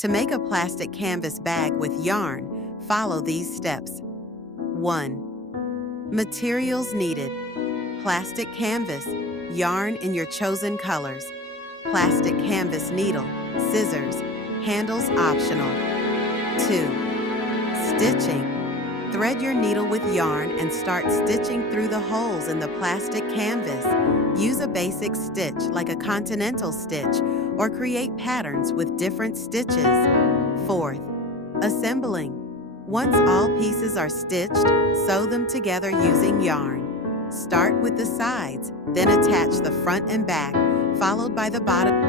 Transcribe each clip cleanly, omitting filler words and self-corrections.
To make a plastic canvas bag with yarn, follow these steps. 1. Materials needed: plastic canvas, yarn in your chosen colors, plastic canvas needle, scissors, handles optional. 2. Stitching: thread your needle with yarn and start stitching through the holes in the plastic canvas. Use a basic stitch like a continental stitch or create patterns with different stitches. 4th, assembling: once all pieces are stitched, sew them together using yarn. Start with the sides, then attach the front and back, followed by the bottom.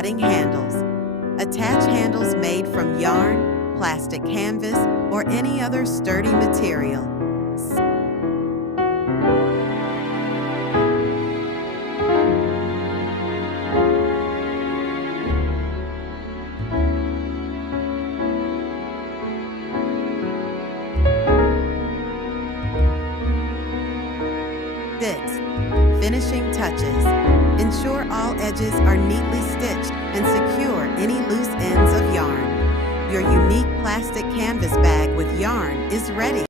adding handles. Attach handles made from yarn, plastic canvas, or any other sturdy material. Sixth, finishing touches. Ensure all edges are neatly stitched and secure any loose ends of yarn. Your unique plastic canvas bag with yarn is ready.